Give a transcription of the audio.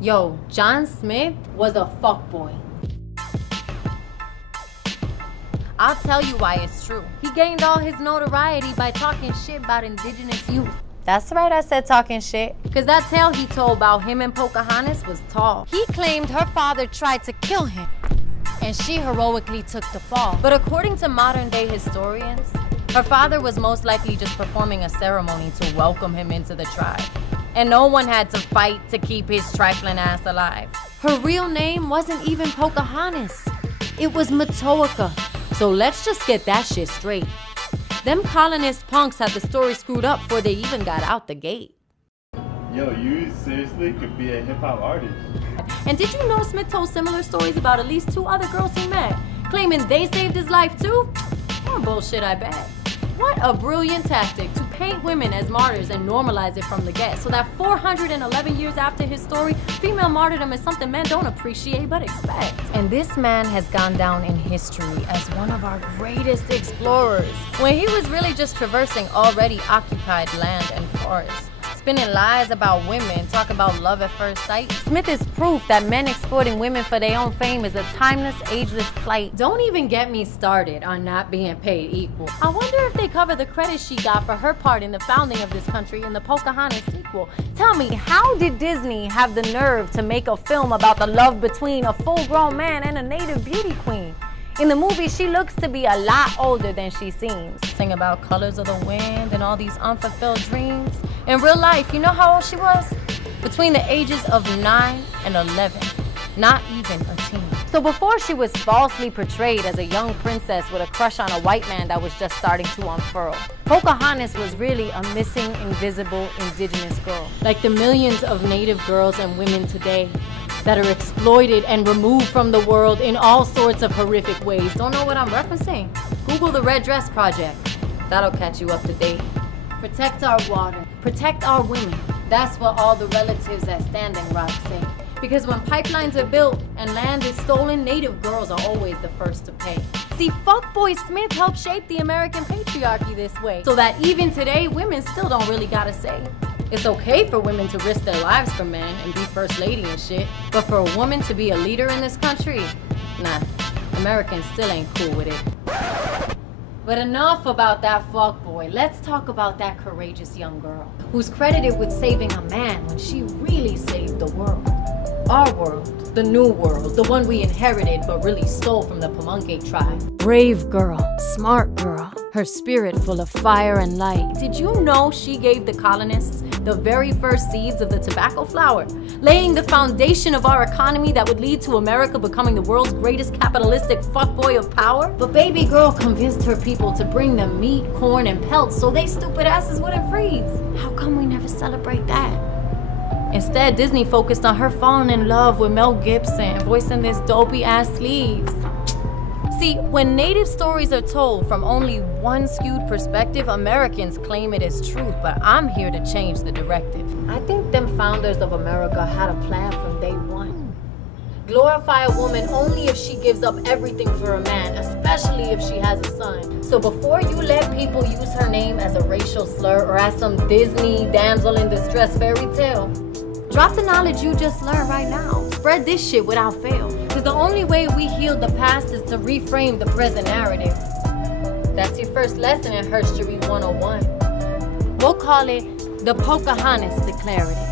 Yo, John Smith was a fuckboy. I'll tell you why it's true. He gained all his notoriety by talking shit about indigenous youth. That's right, I said talking shit. Cause that tale he told about him and Pocahontas was tall. He claimed her father tried to kill him, and she heroically took the fall. But according to modern day historians, her father was most likely just performing a ceremony to welcome him into the tribe. And no one had to fight to keep his trifling ass alive. Her real name wasn't even Pocahontas. It was Matoaka. So let's just get that shit straight. Them colonist punks had the story screwed up before they even got out the gate. Yo, you seriously could be a hip-hop artist. And did you know Smith told similar stories about at least 2 other girls he met, claiming they saved his life too? More bullshit, I bet. What a brilliant tactic to paint women as martyrs and normalize it from the get, so that 411 years after his story, female martyrdom is something men don't appreciate but expect. And this man has gone down in history as one of our greatest explorers, when he was really just traversing already occupied land and forests. Spinning lies about women, talk about love at first sight. Smith is proof that men exploiting women for their own fame is a timeless, ageless plight. Don't even get me started on not being paid equal. I wonder if they cover the credit she got for her part in the founding of this country in the Pocahontas sequel. Tell me, how did Disney have the nerve to make a film about the love between a full-grown man and a native beauty queen? In the movie, she looks to be a lot older than she seems. Sing about colors of the wind and all these unfulfilled dreams. In real life, you know how old she was? Between the ages of 9 and 11, not even a teen. So before she was falsely portrayed as a young princess with a crush on a white man that was just starting to unfurl, Pocahontas was really a missing, invisible, indigenous girl. Like the millions of native girls and women today that are exploited and removed from the world in all sorts of horrific ways. Don't know what I'm referencing? Google the Red Dress Project. That'll catch you up to date. Protect our water. Protect our women. That's what all the relatives at Standing Rock say. Because when pipelines are built and land is stolen, native girls are always the first to pay. See, fuckboy Smith helped shape the American patriarchy this way, so that even today, women still don't really got a say. It's okay for women to risk their lives for men and be first lady and shit, but for a woman to be a leader in this country? Nah, Americans still ain't cool with it. But enough about that fuckboy. Let's talk about that courageous young girl who's credited with saving a man when she really saved the world. Our world, the new world, the one we inherited but really stole from the Pamunkey tribe. Brave girl, smart girl, her spirit full of fire and light. Did you know she gave the colonists the very first seeds of the tobacco flower, laying the foundation of our economy that would lead to America becoming the world's greatest capitalistic fuckboy of power? But baby girl convinced her people to bring them meat, corn, and pelts so they stupid asses wouldn't freeze. How come we never celebrate that? Instead, Disney focused on her falling in love with Mel Gibson, voicing this dopey-ass sleaze. See, when native stories are told from only one skewed perspective, Americans claim it as truth, but I'm here to change the directive. I think them founders of America had a plan from day one. Glorify a woman only if she gives up everything for a man, especially if she has a son. So before you let people use her name as a racial slur or as some Disney damsel in distress fairy tale, drop the knowledge you just learned right now. Spread this shit without fail. Because the only way we heal the past is to reframe the present narrative. That's your first lesson in HERstory 101. We'll call it the Pocahontas Declarative.